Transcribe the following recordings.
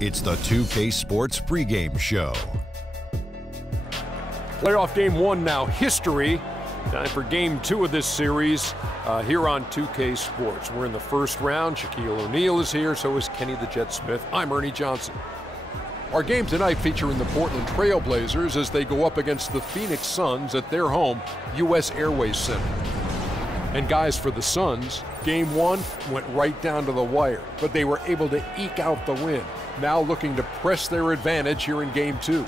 It's the 2K Sports pregame show. Playoff game one now, history. Time for game two of this series here on 2K Sports. We're in the first round. Shaquille O'Neal is here, so is Kenny the Jet Smith. I'm Ernie Johnson. Our game tonight featuring the Portland Trailblazers as they go up against the Phoenix Suns at their home, U.S. Airways Center. And guys, for the Suns, game one went right down to the wire, but they were able to eke out the win. Now looking to press their advantage here in game two.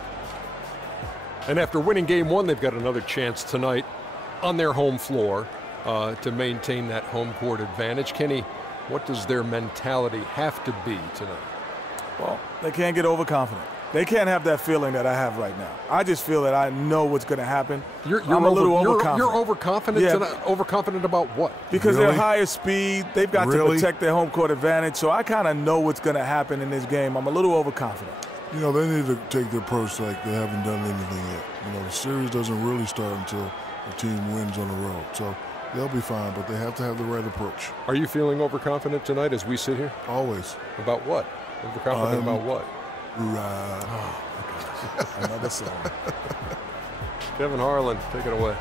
And after winning game one, they've got another chance tonight on their home floor to maintain that home court advantage. Kenny, what does their mentality have to be tonight? Well, they can't get overconfident. They can't have that feeling that I have right now. I just feel that I know what's going to happen. I'm a little overconfident. You're overconfident tonight? Overconfident about what? Because they're higher speed. They've got to protect their home court advantage. So I kind of know what's going to happen in this game. I'm a little overconfident. You know, they need to take the approach like they haven't done anything yet. You know, the series doesn't really start until the team wins on the road. So they'll be fine, but they have to have the right approach. Are you feeling overconfident tonight as we sit here? Always. About what? Overconfident about what? Oh, another song. Kevin Harlan, take it away.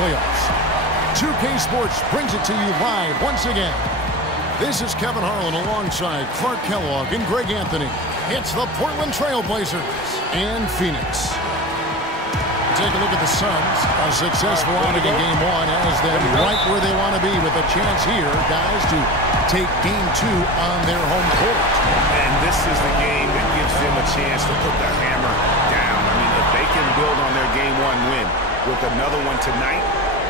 Playoffs. 2K Sports brings it to you live once again. This is Kevin Harlan alongside Clark Kellogg and Greg Anthony. It's the Portland Trailblazers and Phoenix. Take a look at the Suns. A successful outing in game one has them right where they want to be with a chance here, guys, to take game two on their home court. And this is the game that gives them a chance to put the hammer down. I mean, if they can build on their game one win with another one tonight,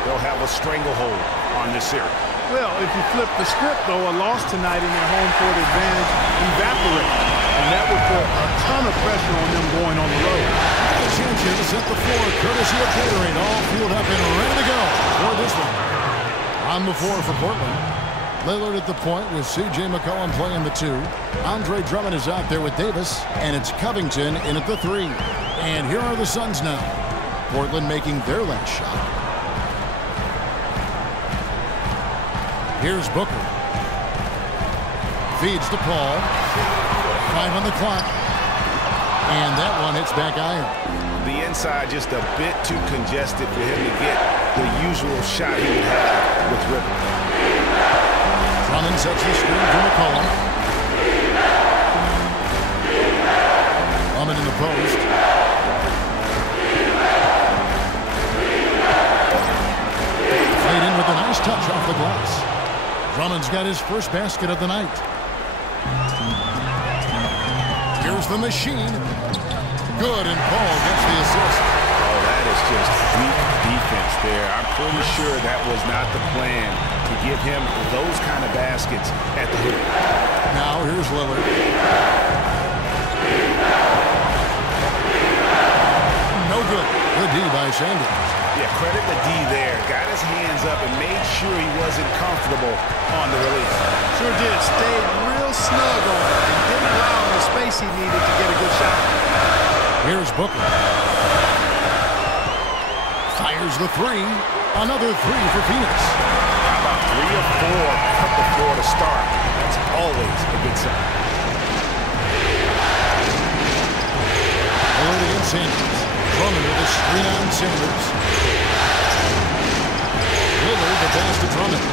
they'll have a stranglehold on this series. Well, if you flip the script, though, a loss tonight in their home court advantage evaporates. And that would put a ton of pressure on them going on the road. The chance here to set the floor, courtesy of Gatorade, all fueled up and ready to go for this one. On the floor for Portland. Lillard at the point with C.J. McCollum playing the two. Andre Drummond is out there with Davis, and it's Covington in at the three. And here are the Suns now. Portland making their last shot. Here's Booker. Feeds to Paul. 5 on the clock. And that one hits back iron. The inside just a bit too congested for him to get the usual shot he would have with Ripper. Drummond sets the screen for McCollum. Drummond in the post. Played in with a nice touch off the glass. Drummond's got his first basket of the night. Here's the machine. Good, and Paul gets the assist. Oh, that is just weak defense there. I'm pretty sure that was not the plan to give him those kind of baskets at the hoop. Now here's Lillard. No good. Good D by Sanders. Yeah, credit the D there. Got his hands up and made sure he wasn't comfortable on the release. Sure did. Stayed real snug on it and didn't allow him the space he needed to get a good shot. Here's Booker. Fires the three. Another three for Phoenix. How about 3 or 4 from the floor to start? That's always a good sign. Lillard against Sanders. Drummond with a screen on Sanders. Lillard the pass to Drummond.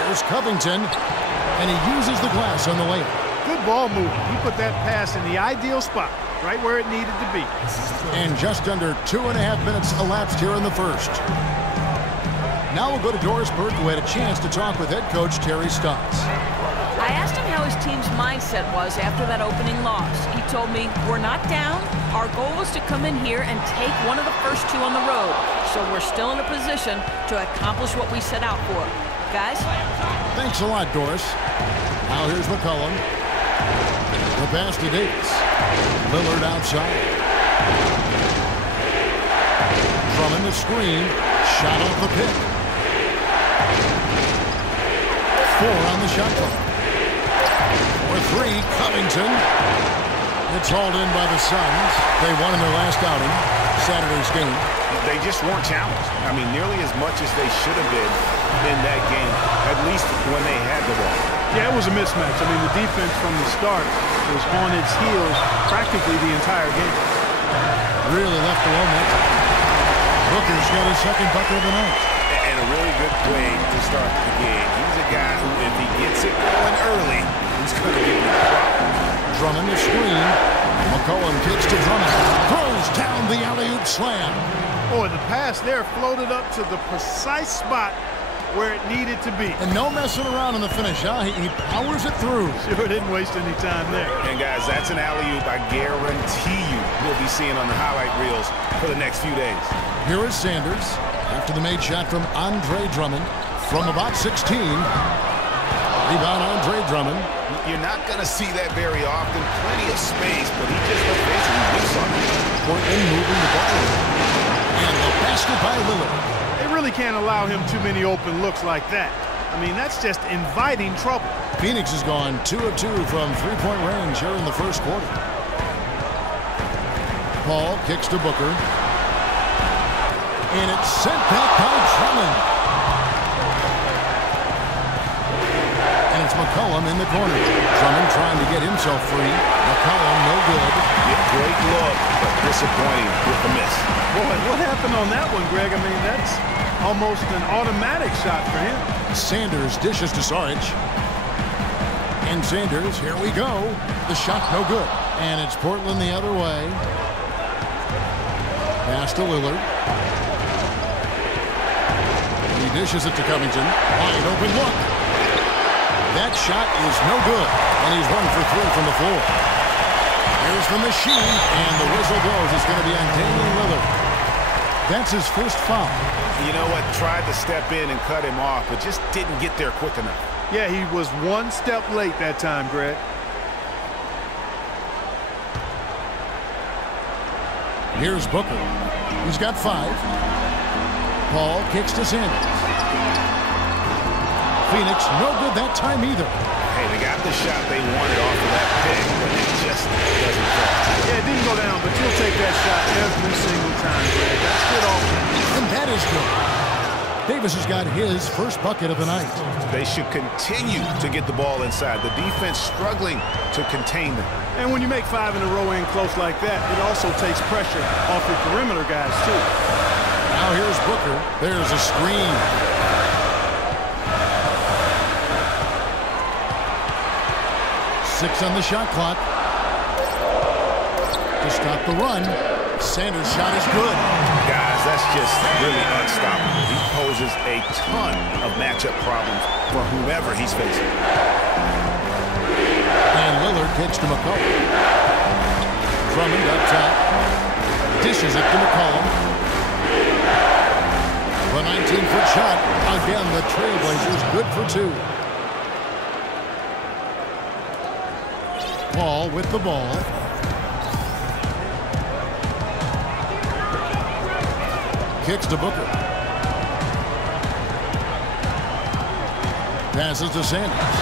Here's Covington, and he uses the glass on the layup. Good ball movement. He put that pass in the ideal spot, right where it needed to be. And just under 2.5 minutes elapsed here in the first. Now we'll go to Doris Burke, who had a chance to talk with head coach Terry Stotts. I asked him how his team's mindset was after that opening loss. He told me, we're not down. Our goal was to come in here and take one of the first 2 on the road. So we're still in a position to accomplish what we set out for. Guys? Thanks a lot, Doris. Now here's McCollum. The pass to Davis. Lillard outside. Running the screen. Shot off the pick. 4 on the shot clock. For 3, Covington. It's hauled in by the Suns. They won in their last outing, Saturday's game. They just weren't challenged. I mean, nearly as much as they should have been in that game, at least when they had the ball. Yeah, it was a mismatch. I mean, the defense from the start was on its heels practically the entire game. Really left alone that time. Booker's got his second bucket of the night. And a really good play to start the game. He's a guy who, if he gets it going early, he's going to give you a problem. Drummond the screen. McCollum kicks to Drummond. Throws down the alley-oop slam. Boy, the pass there floated up to the precise spot where it needed to be. And no messing around in the finish, huh? He powers it through. Sure didn't waste any time there. And guys, that's an alley-oop I guarantee you'll be seeing on the highlight reels for the next few days. Here is Sanders after the made shot from Andre Drummond from about 16. Rebound Andre Drummond. You're not going to see that very often. Plenty of space, but he just was basically loose on it. Portland moving the ball. And the basket by Lillard. They really can't allow him too many open looks like that. I mean, that's just inviting trouble. Phoenix has gone 2 of 2 from three-point range here in the first quarter. Paul kicks to Booker. And it's sent back by Drummond. And it's McCollum in the corner. Drummond trying to get himself free. McCollum no good. Yeah, great look, but disappointing with the miss. Boy, what happened on that one, Greg? I mean, that's almost an automatic shot for him. Sanders dishes to Saric. And Sanders, here we go. The shot no good. And it's Portland the other way. Pass to Lillard. He dishes it to Covington. Wide open look. That shot is no good. And he's 1 for 3 from the floor. Here's the machine. And the whistle blows. It's going to be on Damian Lillard. That's his first foul. You know what? Tried to step in and cut him off, but just didn't get there quick enough. Yeah, he was 1 step late that time, Greg. Here's Booker. He's got 5. Paul kicks to Sanders. Phoenix, no good that time either. Hey, they got the shot they wanted off of that pick, but it just doesn't fall. Yeah, it didn't go down, but you'll take that shot every single time, Greg. That's good offense. And that is good. Davis has got his first bucket of the night. They should continue to get the ball inside. The defense struggling to contain them. And when you make 5 in a row in close like that, it also takes pressure off your perimeter guys, too. Now here's Booker. There's a screen. Six on the shot clock. To stop the run. Sanders' shot is good. Guys, that's just really unstoppable. He poses a ton of matchup problems for whoever he's facing. And Lillard kicks to McCollum. Drummond up top. Dishes it to McCollum. The 19-foot shot. Again, the Trailblazers good for 2. Paul with the ball. Kicks to Booker. Passes to Sanders.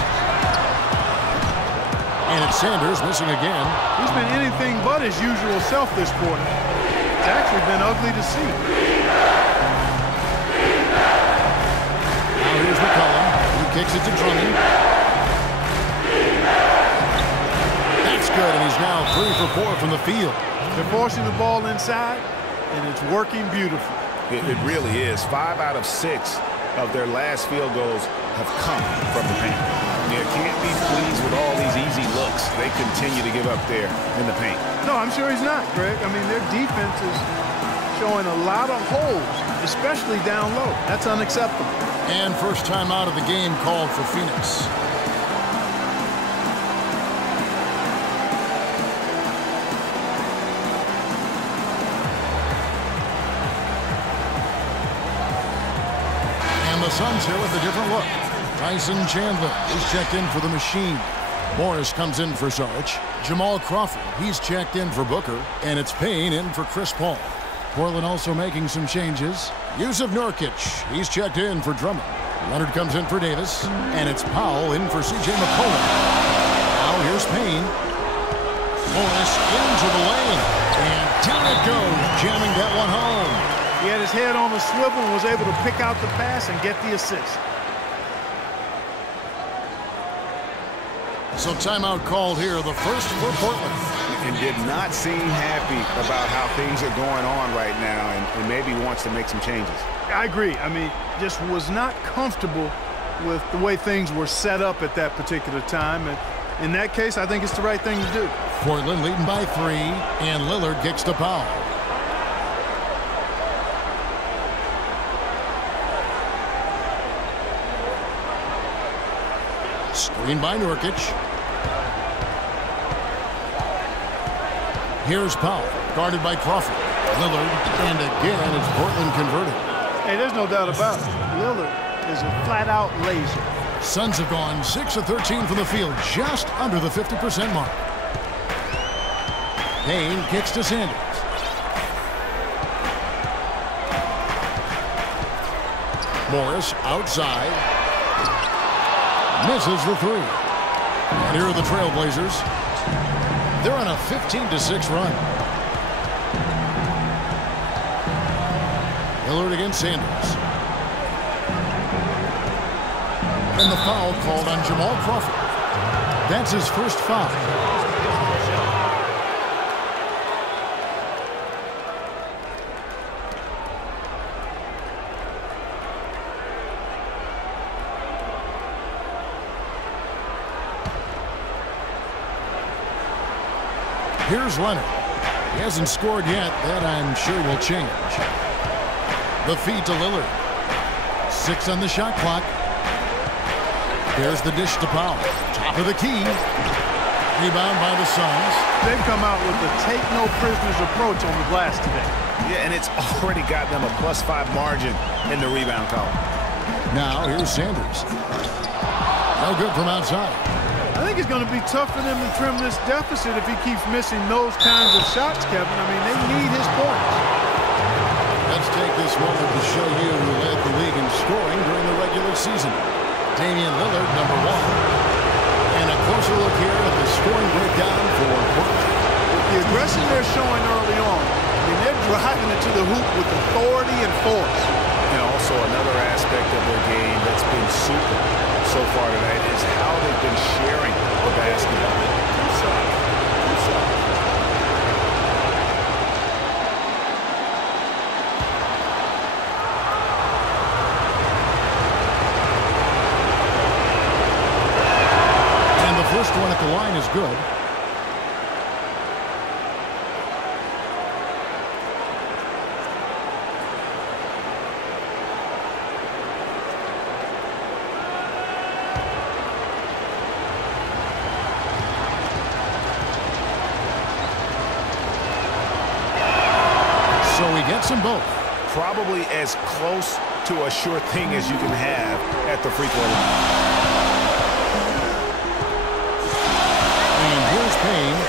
And it's Sanders missing again. He's been anything but his usual self this quarter. It's actually been ugly to see. Now here's McCollum. He kicks it to Drummond. That's good, and he's now 3 for 4 from the field. They're forcing the ball inside, and it's working beautifully. It really is. 5 out of 6 of their last field goals have come from the paint. You can't be pleased with all these easy looks. They continue to give up there in the paint. No, I'm sure he's not, Greg. I mean, their defense is showing a lot of holes, especially down low. That's unacceptable. And first time out of the game called for Phoenix. The Suns here with a different look. Tyson Chandler is checked in for the machine. Morris comes in for Saric. Jamal Crawford, he's checked in for Booker. And it's Payne in for Chris Paul. Portland also making some changes. Use of Nurkic. He's checked in for Drummond. Leonard comes in for Davis. And it's Powell in for C.J. McCollum. Now here's Payne. Morris into the lane. And down it goes, jamming that one home. He had his head on the swivel and was able to pick out the pass and get the assist. So timeout called here, the first for Portland. And did not seem happy about how things are going on right now and maybe wants to make some changes. I agree. I mean, just was not comfortable with the way things were set up at that particular time. And in that case, I think it's the right thing to do. Portland leading by 3, and Lillard kicks to Powell. Screen by Nurkic. Here's Powell, guarded by Crawford. Lillard, and again, it's Portland converted. Hey, there's no doubt about it. Lillard is a flat-out laser. Suns have gone 6 of 13 from the field, just under the 50% mark. Payne kicks to Sanders. Morris outside. Misses the 3. And here are the Trailblazers. They're on a 15-6 run. Lillard against Sanders. And the foul called on Jamal Crawford. That's his first foul. Here's Leonard. He hasn't scored yet. That, I'm sure, will change. The feed to Lillard. 6 on the shot clock. There's the dish to Powell. Top of the key. Rebound by the Suns. They've come out with the take-no-prisoners approach on the glass today. Yeah, and it's already got them a +5 margin in the rebound column. Now, here's Sanders. No good from outside. I think it's going to be tough for them to trim this deficit if he keeps missing those kinds of shots, Kevin. I mean, they need his points. Let's take this moment to show you who led the league in scoring during the regular season. Damian Lillard, number 1. And a closer look here at the scoring breakdown for Portland. With the aggression they're showing early on, I mean, they're driving it to the hoop with authority and force. And also another aspect of their game that's been super so far tonight is how they've been sharing the basketball. And the first one at the line is good. Gets them both. Probably as close to a sure thing as you can have at the free throw line. And here's Payne.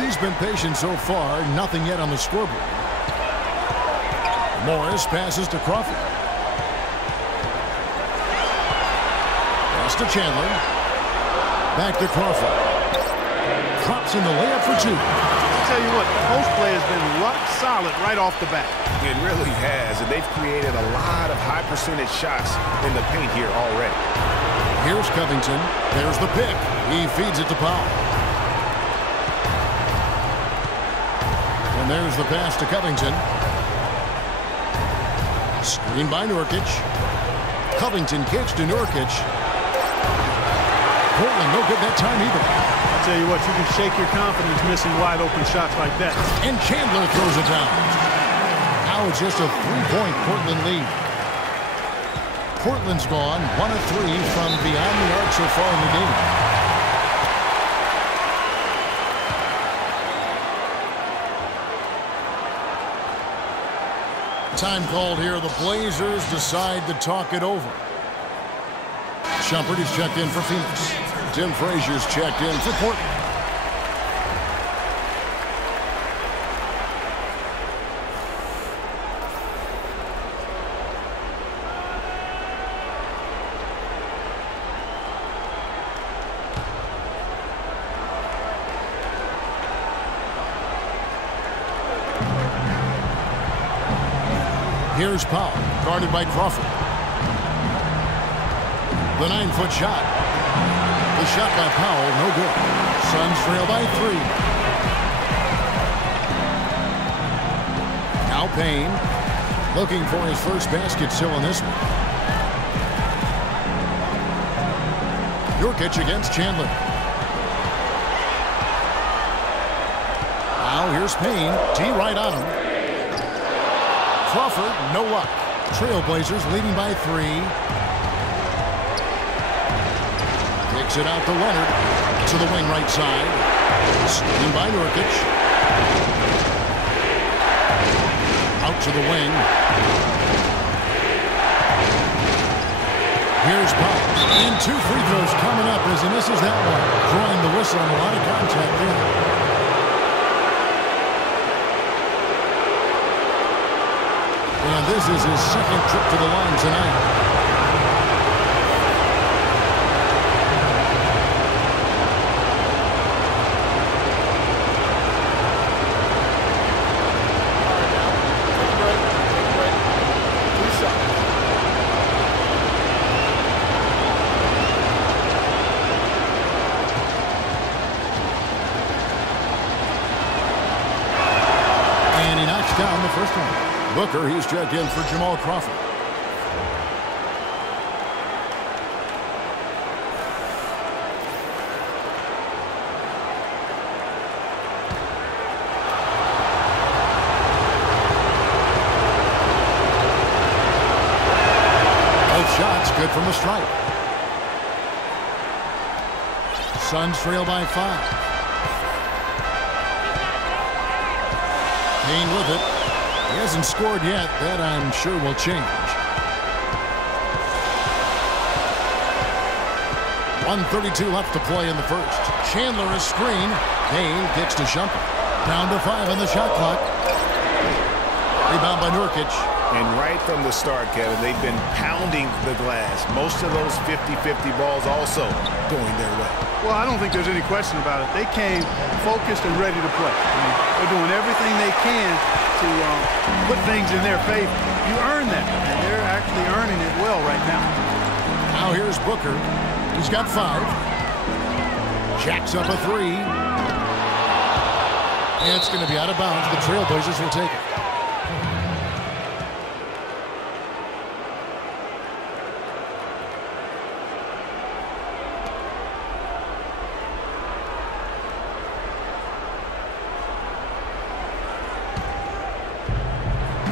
He's been patient so far. Nothing yet on the scoreboard. Morris passes to Crawford. Pass to Chandler. Back to Crawford. Drops in the layup for 2. Tell you what, the post play has been rock solid right off the bat. It really has, and they've created a lot of high percentage shots in the paint here already. Here's Covington. There's the pick. He feeds it to Powell. And there's the pass to Covington. Screen by Nurkic. Covington kicks to Nurkic. Portland no good that time either. I'll tell you what, you can shake your confidence missing wide open shots like that. And Chandler throws it down. Now it's just a 3-point Portland lead. Portland's gone 1 of 3 from beyond the arc so far in the game. Time called here. The Blazers decide to talk it over. Shumpert is checked in for Phoenix. Tim Frazier's checked in for Portland. Here's Powell, guarded by Crawford. The 9-foot shot. The shot by Powell, no good. Suns trail by 3. Now Payne, looking for his first basket still in this one. Nurkic against Chandler. Now here's Payne. T right on him. Crawford, no luck. Trailblazers leading by 3. Kicks it out to Leonard. To the wing right side. Screen by Nurkic. Out to the wing. Here's Powell. And 2 free throws coming up as he misses that one. Drawing the whistle and a lot of contact there. And this is his second trip to the line tonight. And he knocks down the first one. Booker, he's checked in for Jamal Crawford. Both shots good from the stripe. Suns trail by 5. Payne with it. He hasn't scored yet. That, I'm sure, will change. 1:32 left to play in the first. Chandler is screen. Payne gets to Shumpert. Down to 5 on the shot clock. Rebound by Nurkic. And right from the start, Kevin, they've been pounding the glass. Most of those 50-50 balls also going their way. Well, I don't think there's any question about it. They came focused and ready to play. I mean, they're doing everything they can to put things in their favor. You earn that, and they're actually earning it well right now. Now here's Booker. He's got 5. Jacks up a 3. And it's going to be out of bounds. The Trailblazers will take it.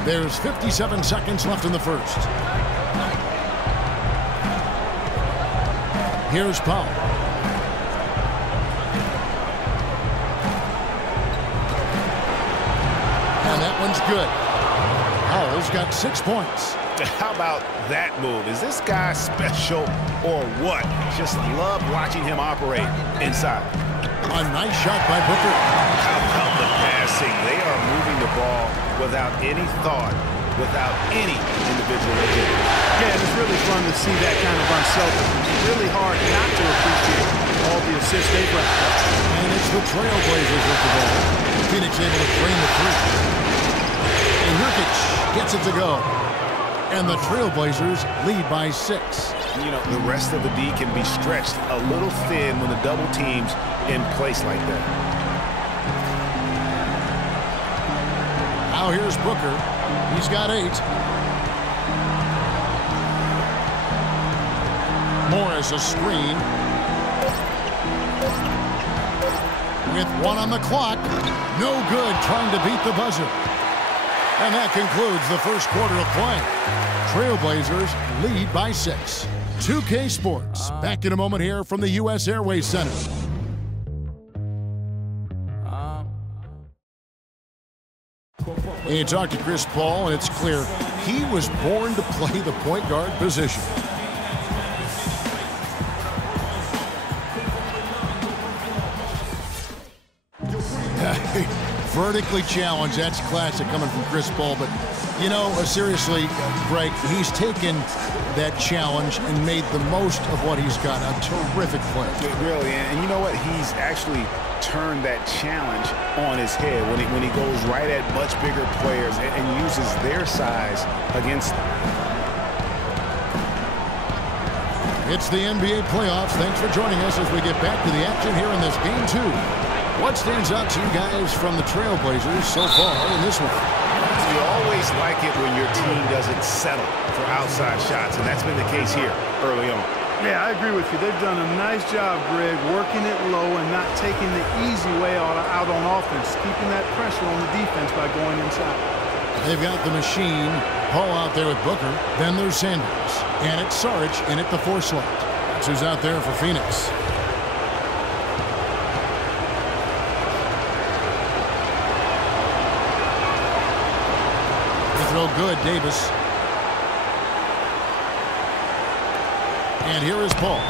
There's 57 seconds left in the first. Here's Powell. And that one's good. Powell's got 6 points. How about that move? Is this guy special or what? Just love watching him operate inside. A nice shot by Booker. How about the passing? They are moving the ball without any thought, without any individual agenda. Yeah, and it's really fun to see that kind of unselfishness. It's really hard not to appreciate all the assists they've got. And it's the Trailblazers with the ball. Phoenix able to drain the 3. And Nurkic gets it to go. And the Trailblazers lead by 6. You know, the rest of the D can be stretched a little thin when the double team's in place like that. Now here's Booker. He's got 8. Morris a screen. With 1 on the clock. No good trying to beat the buzzer. And that concludes the first quarter of play. Trailblazers lead by 6. 2K Sports. Back in a moment here from the U.S. Airways Center. And you talk to Chris Paul, and it's clear he was born to play the point guard position. Vertically challenged. That's classic coming from Chris Paul. But, you know, seriously, Greg, he's taken that challenge and made the most of what he's got. A terrific play. Really, and you know what? He's actually turned that challenge on his head when he goes right at much bigger players and uses their size against them. It's the NBA playoffs. Thanks for joining us as we get back to the action here in this game 2. What stands out to you guys from the Trailblazers so far in this one? You always like it when your team doesn't settle for outside shots, and that's been the case here early on. Yeah, I agree with you. They've done a nice job, Greg, working it low and not taking the easy way out on offense, keeping that pressure on the defense by going inside. They've got the machine, Paul out there with Booker. Then there's Sanders. And it's Sarge in at the 4 slot. That's who's out there for Phoenix. Throw good, Davis. And here is Paul.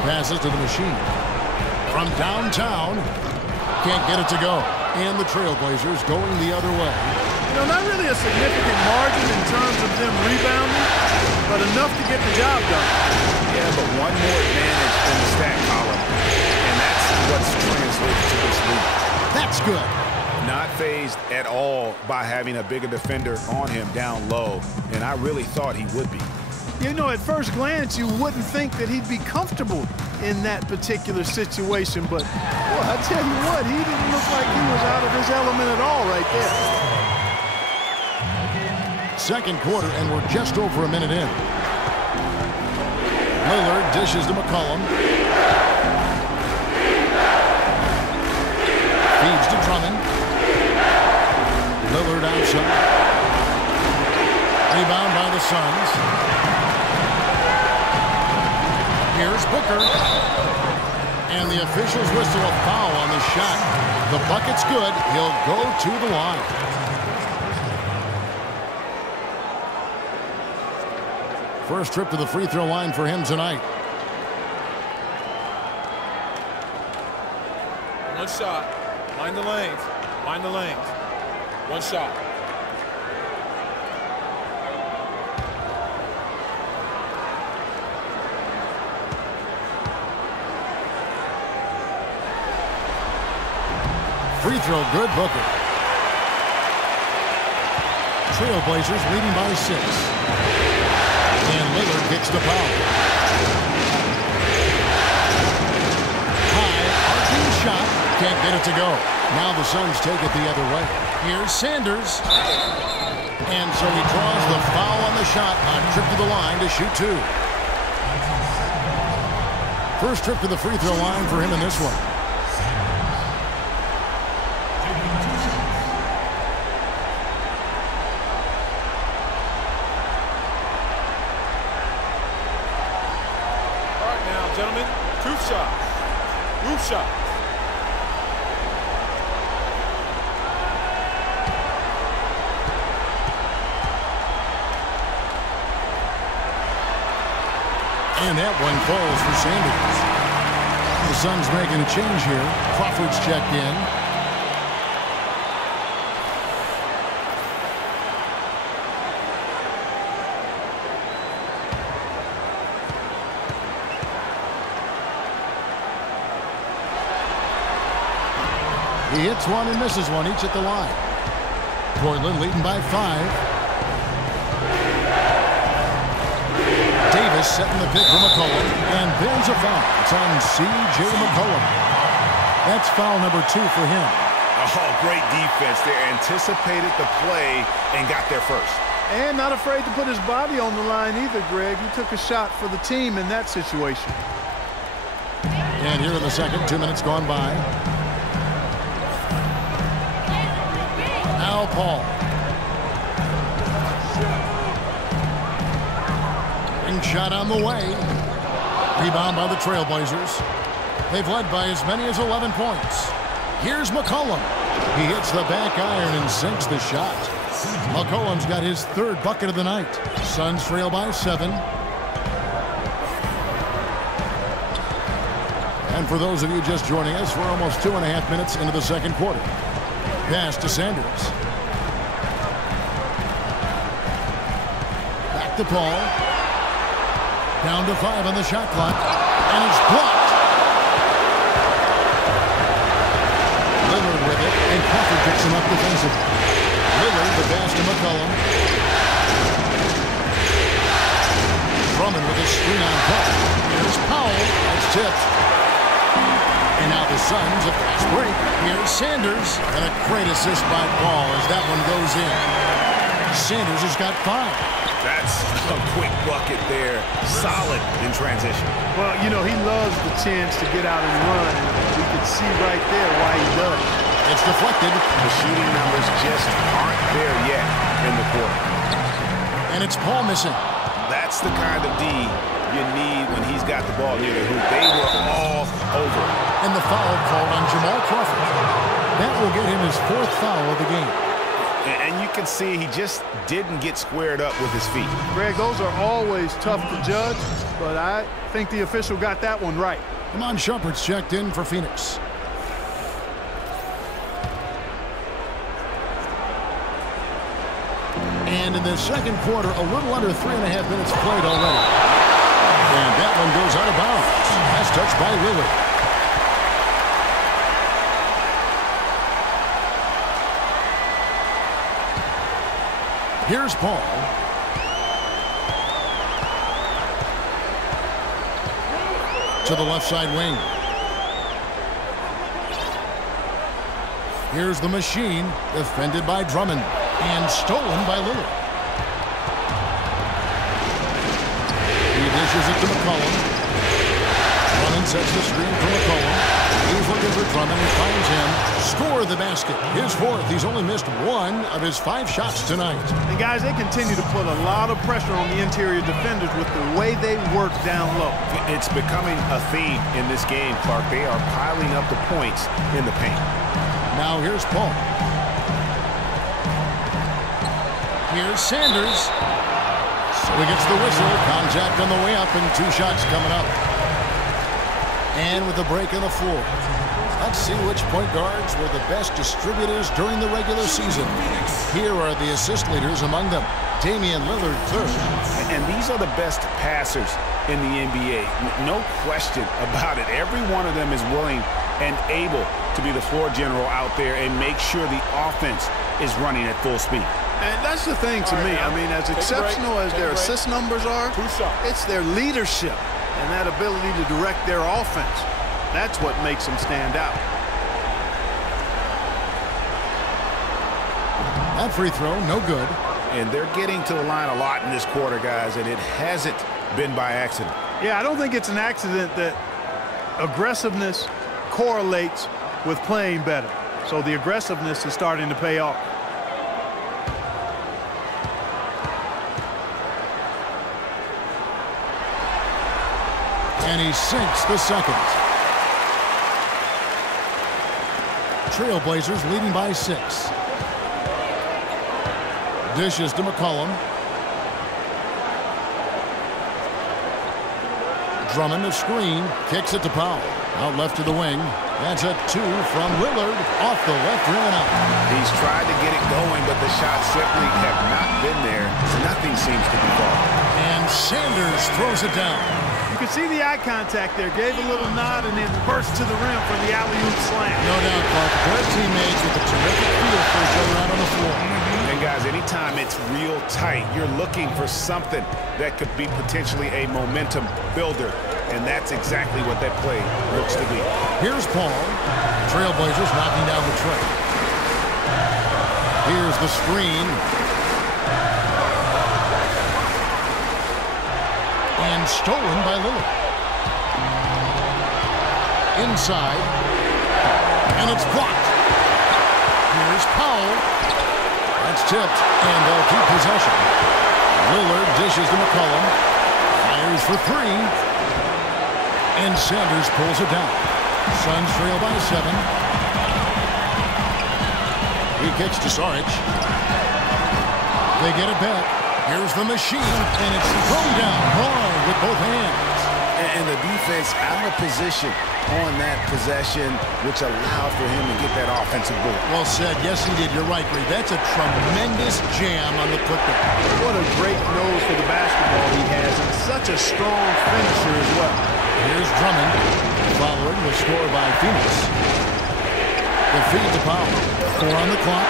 Passes to the machine. From downtown. Can't get it to go. And the Trailblazers going the other way. You know, not really a significant margin in terms of them rebounding, but enough to get the job done. Yeah, but one more advantage in the stat column, and that's what's translated to this league. That's good. Not fazed at all by having a bigger defender on him down low, and I really thought he would be. You know, at first glance, you wouldn't think that he'd be comfortable in that particular situation, but well, I tell you what, he didn't look like he was out of his element at all right there. Second quarter, and we're just over a minute in. Lillard dishes to McCollum. Feeds to Drummond. Lillard outside. Rebound by the Suns. Here's Booker. And the officials whistle a foul on the shot. The bucket's good. He'll go to the line. First trip to the free throw line for him tonight. One shot. Mind the lanes. Mind the lanes. One shot. Free throw good, Booker. Trailblazers leading by 6. And Lillard kicks the foul. High, arcing shot. Can't get it to go. Now the Suns take it the other way. Here's Sanders. And so he draws the foul on the shot on trip to the line to shoot 2. First trip to the free throw line for him in this one. Gentlemen, truth shot. Roof shot. And that one falls for Sanders. The Suns making a change here. Crawford's checked in. He hits one and misses one, each at the line. Portland leading by 5. Davis setting the pick for McCollum, and there's a foul. It's on C.J. McCollum. That's foul number 2 for him. Oh, great defense. They anticipated the play and got there first. And not afraid to put his body on the line either, Greg. He took a shot for the team in that situation. And here in the second, 2 minutes gone by. Now Paul. Ring shot on the way. Rebound by the Trailblazers. They've led by as many as 11 points. Here's McCollum. He hits the back iron and sinks the shot. McCollum's got his third bucket of the night. Suns trail by 7. And for those of you just joining us, we're almost 2.5 minutes into the second quarter. Pass to Sanders. Back to Paul. Down to 5 on the shot clock. And it's blocked. Lillard with it, and Crawford picks him up defensively. Lillard, the pass to McCollum. Drummond with a screen on Paul. Here's Powell. That's tipped. And now the Suns, a fast break. Here's Sanders. And a great assist by Paul as that one goes in. Sanders has got 5. That's a quick bucket there. Solid in transition. Well, you know, he loves the chance to get out and run. We can see right there why he does. It's deflected. The shooting numbers just aren't there yet in the quarter. And it's Paul missing. That's the kind of D you need when he's got the ball near the hoop. They were all over. And the foul called on Jamal Crawford. That will get him his 4th foul of the game. And you can see he just didn't get squared up with his feet. Greg, those are always tough to judge, but I think the official got that one right. Iman Shumpert's checked in for Phoenix. And in the second quarter, a little under 3.5 minutes played already. And that one goes out of bounds. That's touched by Lillard. Here's Paul. To the left side wing. Here's the machine, defended by Drummond, and stolen by Lillard. He dishes it to McCollum. Drummond sets the screen for McCollum. He's looking for Drummond and finds him. Score the basket. His 4th. He's only missed 1 of his 5 shots tonight. And guys, they continue to put a lot of pressure on the interior defenders with the way they work down low. It's becoming a theme in this game, Clark. They are piling up the points in the paint. Now here's Paul. Here's Sanders. So he gets the whistle. Contact on the way up and 2 shots coming up. And with a break on the floor, let's see which point guards were the best distributors during the regular season. Here are the assist leaders among them. Damian Lillard 3rd. And these are the best passers in the NBA. No question about it. Every one of them is willing and able to be the floor general out there and make sure the offense is running at full speed. And that's the thing to me. I mean, as exceptional as their assist numbers are, it's their leadership and that ability to direct their offense. That's what makes them stand out. That free throw, no good. And they're getting to the line a lot in this quarter, guys, and it hasn't been by accident. Yeah, I don't think it's an accident that aggressiveness correlates with playing better. So the aggressiveness is starting to pay off. And he sinks the second. Trailblazers leading by 6. Dishes to McCollum. Drummond a screen. Kicks it to Powell. Out left to the wing. That's a 2 from Lillard. Off the left rim and out. He's tried to get it going, but the shots simply have not been there. Nothing seems to be falling. And Sanders throws it down. You can see the eye contact there. Gave a little nod and then burst to the rim for the alley-oop slam. No doubt, Clark. Their teammates with a terrific feel for each other out on the floor. And guys, anytime it's real tight, you're looking for something that could be potentially a momentum builder. And that's exactly what that play looks to be. Here's Paul. Trailblazers knocking down the tray. Here's the screen. And stolen by Lillard. Inside. And it's blocked. Here's Powell. That's tipped. And they'll keep possession. Lillard dishes to McCollum. Fires for 3. And Sanders pulls it down. Suns trail by 7. He kicks to Saric. They get it back. Here's the machine, and it's thrown down hard with both hands. And the defense out of position on that possession, which allowed for him to get that offensive board. Well said. Yes, he did. You're right, Greg. That's a tremendous jam on the putback. What a great nose for the basketball he has, and such a strong finisher as well. Here's Drummond. Following the score by Phoenix. The feed to Powell. 4 on the clock.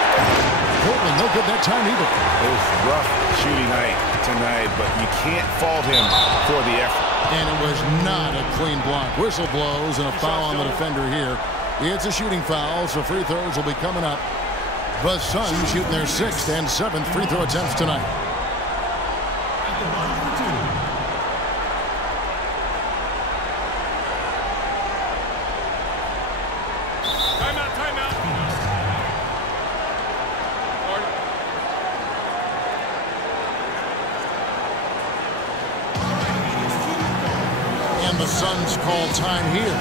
Portland, no good that time either. It was rough shooting night tonight, but you can't fault him for the effort. And it was not a clean block. Whistle blows and a foul on the defender here. It's a shooting foul, so free throws will be coming up. The Suns shooting their 6th and 7th free throw attempts tonight. The Suns call time here.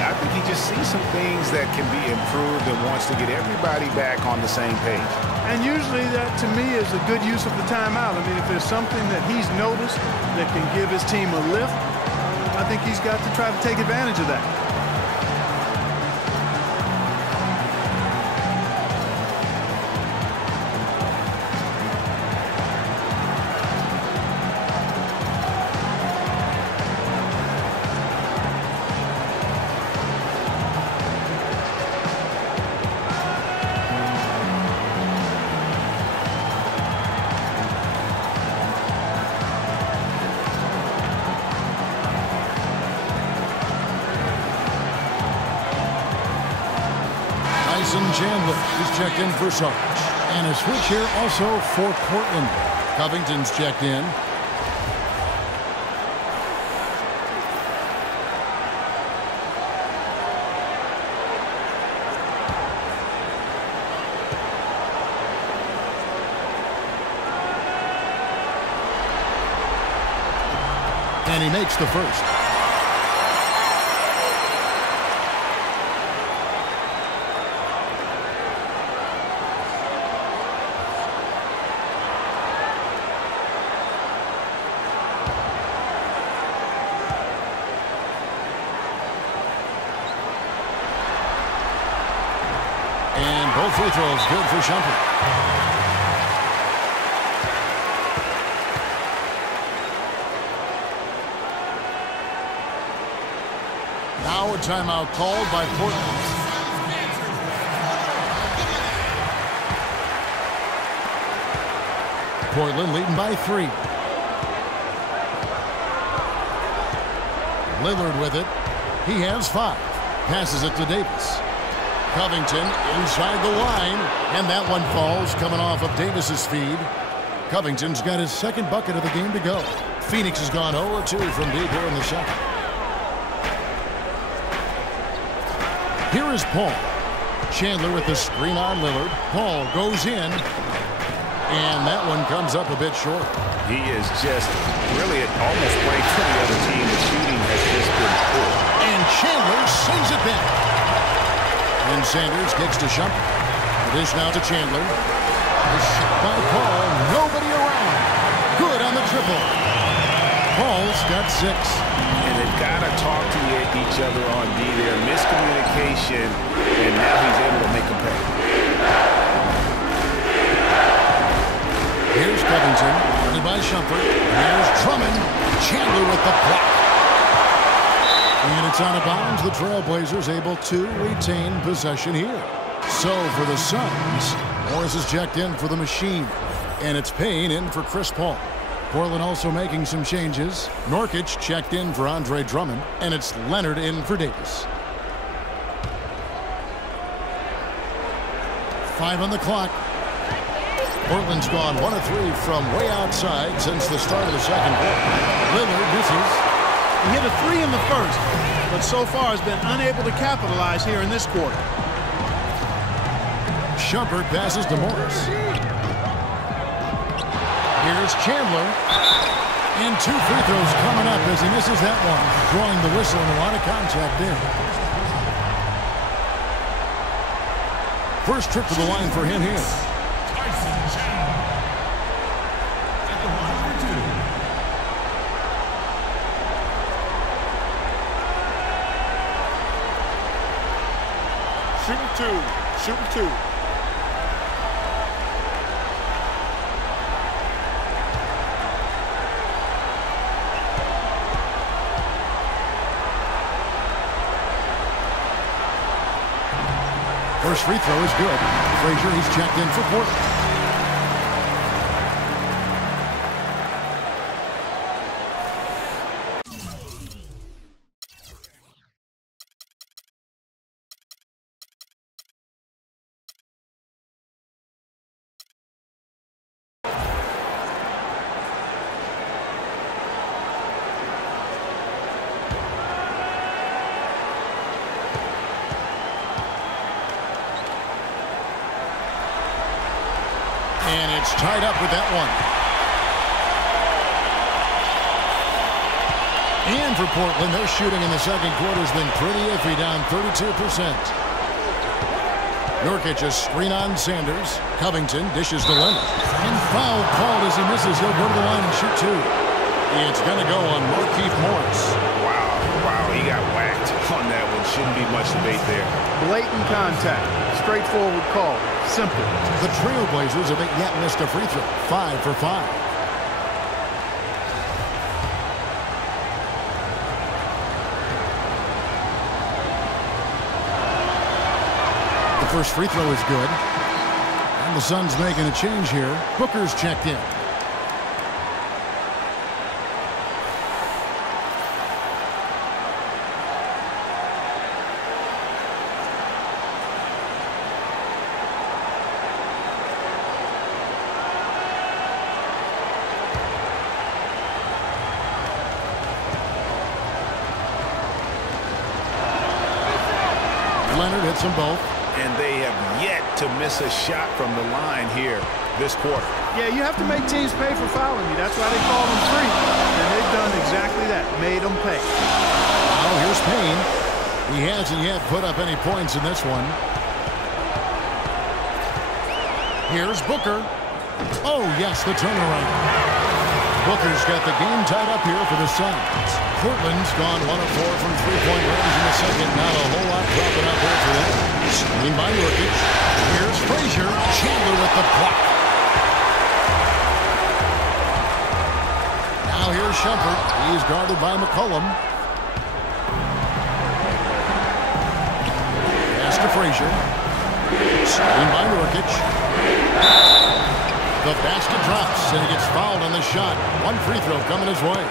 I think he just sees some things that can be improved and wants to get everybody back on the same page. And usually that, to me, is a good use of the timeout. I mean, if there's something that he's noticed that can give his team a lift, I think he's got to try to take advantage of that. Chandler is checked in for Sarge. And a switch here also for Portland. Covington's checked in. And he makes the first. Both free throws good for Shumpert. Now a timeout called by Portland. Portland leading by 3. Lillard with it. He has 5. Passes it to Davis. Covington inside the line, and that one falls coming off of Davis's feed. Covington's got his 2nd bucket of the game to go. Phoenix has gone 0-2 from deep here in the 2nd. Here is Paul. Chandler with the screen on Lillard. Paul goes in, and that one comes up a bit short. He is just really almost playing for the other team. The shooting has just been poor. And Chandler sends it back. And Sanders kicks to Shumpert. The dish now to Chandler. The shot by Paul. Nobody around. Good on the triple. Paul's got 6. And they've got to talk to each other on D there. Miscommunication, and now he's able to make them pay. Here's Covington. Guarded by Shumpert. Here's Drummond. Chandler with the block. And it's out of bounds. The Trailblazers able to retain possession here. So for the Suns, Morris is checked in for the machine. And it's Payne in for Chris Paul. Portland also making some changes. Nurkic checked in for Andre Drummond. And it's Leonard in for Davis. 5 on the clock. Portland's gone 1 of 3 from way outside since the start of the 2nd quarter. Lillard misses. He hit a 3 in the 1st, but so far has been unable to capitalize here in this quarter. Shumpert passes to Morris. Here's Chandler. And 2 free throws coming up as he misses that one. Drawing the whistle and a lot of contact there. First trip to the line for him here. Shooting two. Shooting two. First free throw is good. Frazier, he's checked in for Portland. And it's tied up with that one. And for Portland, their shooting in the second quarter has been pretty iffy, down 32%. Nurkic a screen on Sanders. Covington dishes to Leonard. And foul called as he misses. He'll go to the line and shoot two. It's going to go on Markieff Morris. Wow, he got whacked on that one. Shouldn't be much debate there. Blatant contact. Straightforward call. Simple. The Trailblazers haven't yet missed a free throw. 5 for 5. The first free throw is good. And the Suns making a change here. Booker's checked in. Leonard hits them both. And they have yet to miss a shot from the line here this quarter. Yeah, you have to make teams pay for fouling you. That's why they call them free. And they've done exactly that, made them pay. Now here's Payne. He hasn't yet put up any points in this one. Here's Booker. Oh, yes, the turnaround. Booker's got the game tied up here for the Suns. Portland's gone 1 of 4 from three-point range in the second. Not a whole lot dropping out there for them. Screen by Nurkic. Here's Frazier. Chandler with the block. Now here's Shumpert. He's guarded by McCollum. Pass to Frazier. Screen by Nurkic. The basket drops, and he gets fouled on the shot. One free throw coming his way.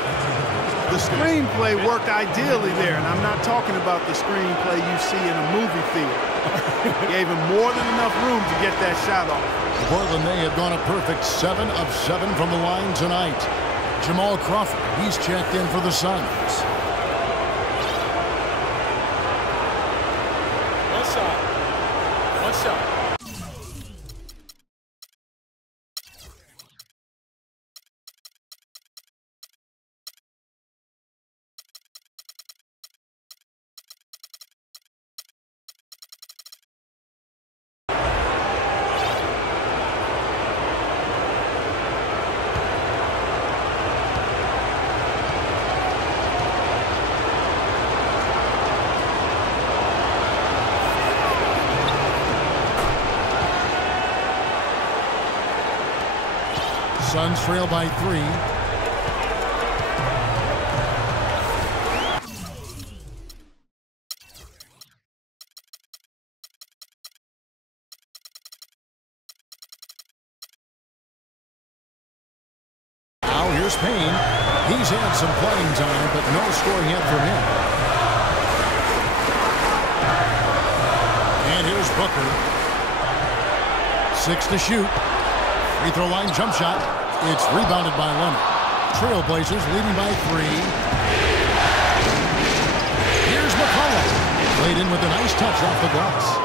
The screenplay worked ideally there, and I'm not talking about the screenplay you see in a movie theater. Gave him more than enough room to get that shot off. Portland, they have gone a perfect 7 of 7 from the line tonight. Jamal Crawford, he's checked in for the Suns. One shot. One shot. Suns trail by 3. Now here's Payne. He's had some playing time, but no scoring yet for him. And here's Booker. 6 to shoot. Free throw line jump shot. It's rebounded by Leonard. Trailblazers leading by 3. Here's McCollum. Laid in with a nice touch off the glass.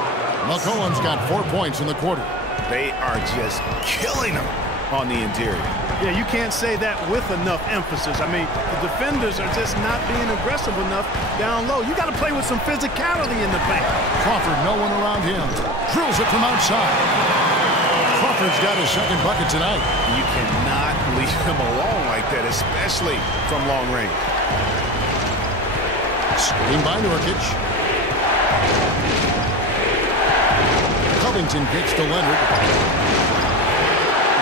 McCollum's got 4 points in the quarter. They are just killing them on the interior. Yeah, you can't say that with enough emphasis. I mean, the defenders are just not being aggressive enough down low. You got to play with some physicality in the paint. Crawford, no one around him. Drills it from outside. Crawford's got his second bucket tonight. You cannot leave him alone like that, especially from long range. Screen by Nurkic. Covington gets to Leonard.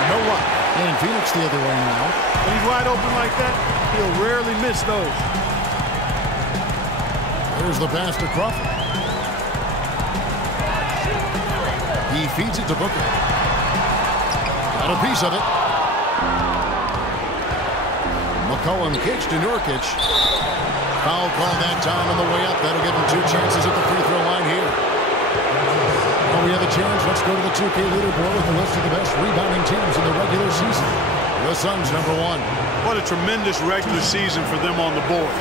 No luck. And Phoenix the other way now. When he's wide open like that, he'll rarely miss those. There's the pass to Crawford. He feeds it to Booker. Got a piece of it. McCollum kicks to Nurkic. Foul call that time on the way up. That'll give him 2 chances at the free throw line here. Well, we have a chance. Let's go to the 2K leaderboard with a list of the best rebounding teams in the regular season. The Suns #1. What a tremendous regular season for them on the board.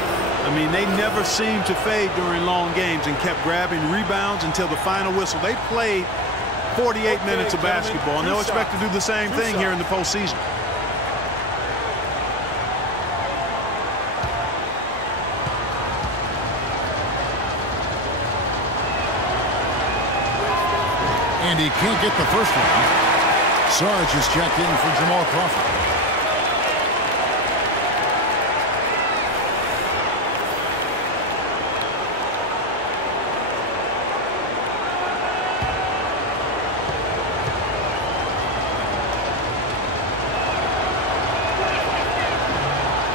I mean, they never seemed to fade during long games and kept grabbing rebounds until the final whistle. They played 48 minutes of basketball, and they'll expect to do the same thing here in the postseason. And he can't get the first one. Sarge is checked in for Jamal Crawford.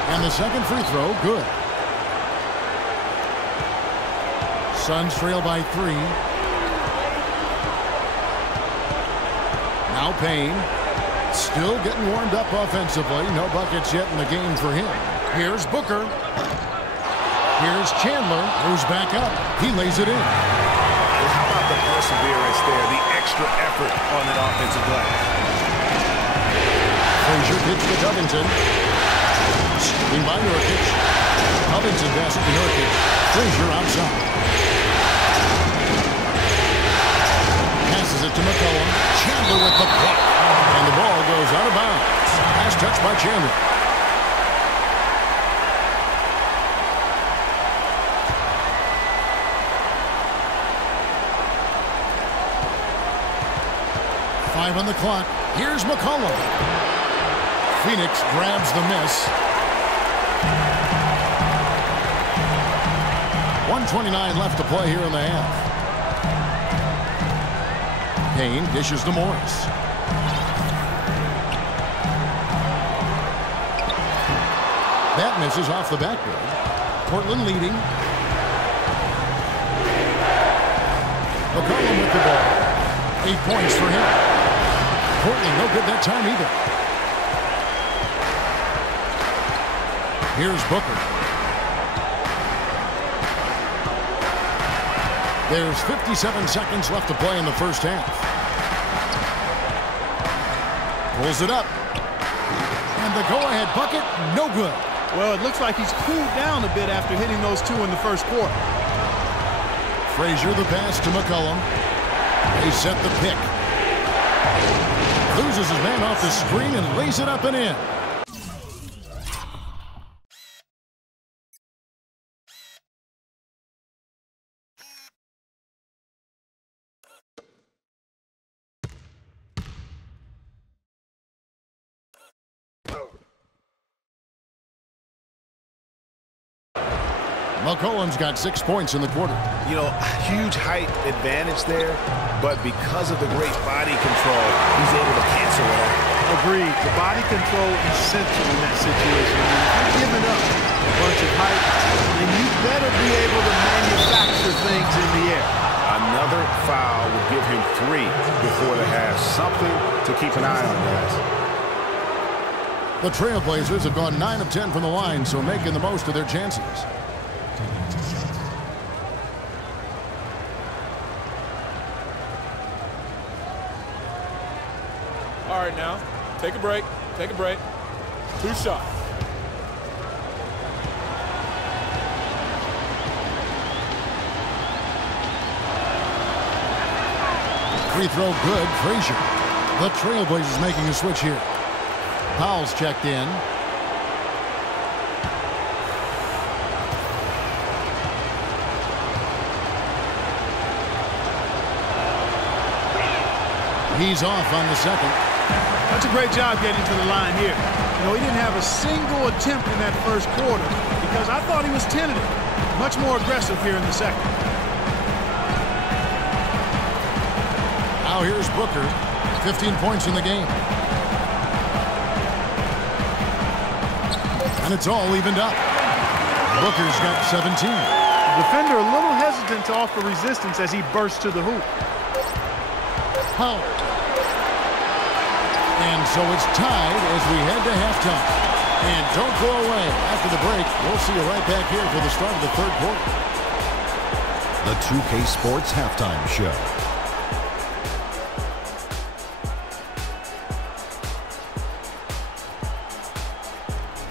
And the second free throw, good. Suns trail by 3. Now Payne, still getting warmed up offensively. No buckets yet in the game for him. Here's Booker. Here's Chandler, who's back up. He lays it in. And how about the perseverance there, the extra effort on that offensive glass. Frazier pitch to Covington. Screen by Nurkic. Covington pass to Nurkic. Frazier outside. Passes it to McCollum. Chandler with the block. And the ball goes out of bounds. Pass touch by Chandler. Five on the clock. Here's McCollum. Phoenix grabs the miss. 1:29 left to play here in the half. Payne dishes to Morris. That misses off the backboard. Portland leading. McCollum with the ball. 8 points for him. Portland no good that time either. Here's Booker. There's 57 seconds left to play in the first half. Pulls it up. And the go-ahead bucket, no good. Well, it looks like he's cooled down a bit after hitting those 2 in the first quarter. Frazier the pass to McCollum. They set the pick. Loses his man off the screen and lays it up and in. McCollum's got 6 points in the quarter. You know, huge height advantage there, but because of the great body control, he's able to cancel it out. Agreed. The body control is essential in that situation. I mean, if you're giving up a bunch of height, then you better be able to manufacture things in the air. Another foul would give him 3 before the half. Something to keep an eye on, guys. The Trailblazers have gone 9 of 10 from the line, so making the most of their chances. All right, now, take a break. Take a break. 2 shots. Free throw good, Frazier. The Trailblazers making a switch here. Powell's checked in. He's off on the second. That's a great job getting to the line here. You know, he didn't have a single attempt in that first quarter because I thought he was tentative. Much more aggressive here in the second. Now here's Booker. 15 points in the game. And it's all evened up. Booker's got 17. Defender a little hesitant to offer resistance as he bursts to the hoop. Howard. And so it's tied as we head to halftime. And don't go away. After the break, we'll see you right back here for the start of the third quarter. The 2K Sports Halftime Show.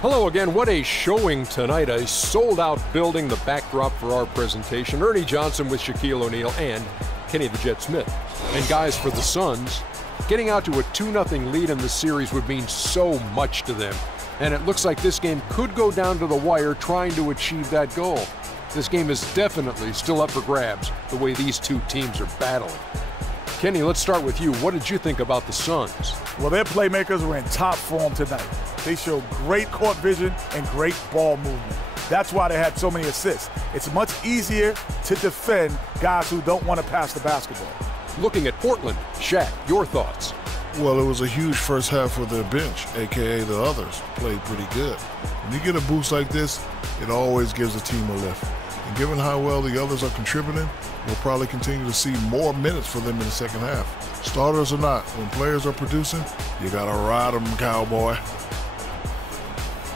Hello again. What a showing tonight. A sold-out building, the backdrop for our presentation. Ernie Johnson with Shaquille O'Neal and Kenny the Jet Smith. And guys, for the Suns, getting out to a 2-0 lead in the series would mean so much to them. And it looks like this game could go down to the wire trying to achieve that goal. This game is definitely still up for grabs, the way these two teams are battling. Kenny, let's start with you. What did you think about the Suns? Well, their playmakers were in top form tonight. They showed great court vision and great ball movement. That's why they had so many assists. It's much easier to defend guys who don't want to pass the basketball. Looking at Portland, Shaq, your thoughts? Well, it was a huge first half for their bench, a.k.a. the others. Played pretty good. When you get a boost like this, it always gives the team a lift. And given how well the others are contributing, we'll probably continue to see more minutes for them in the second half. Starters or not, when players are producing, you got to ride them, cowboy.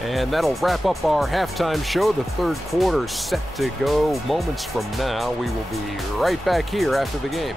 And that'll wrap up our halftime show. The third quarter set to go moments from now. We will be right back here after the game.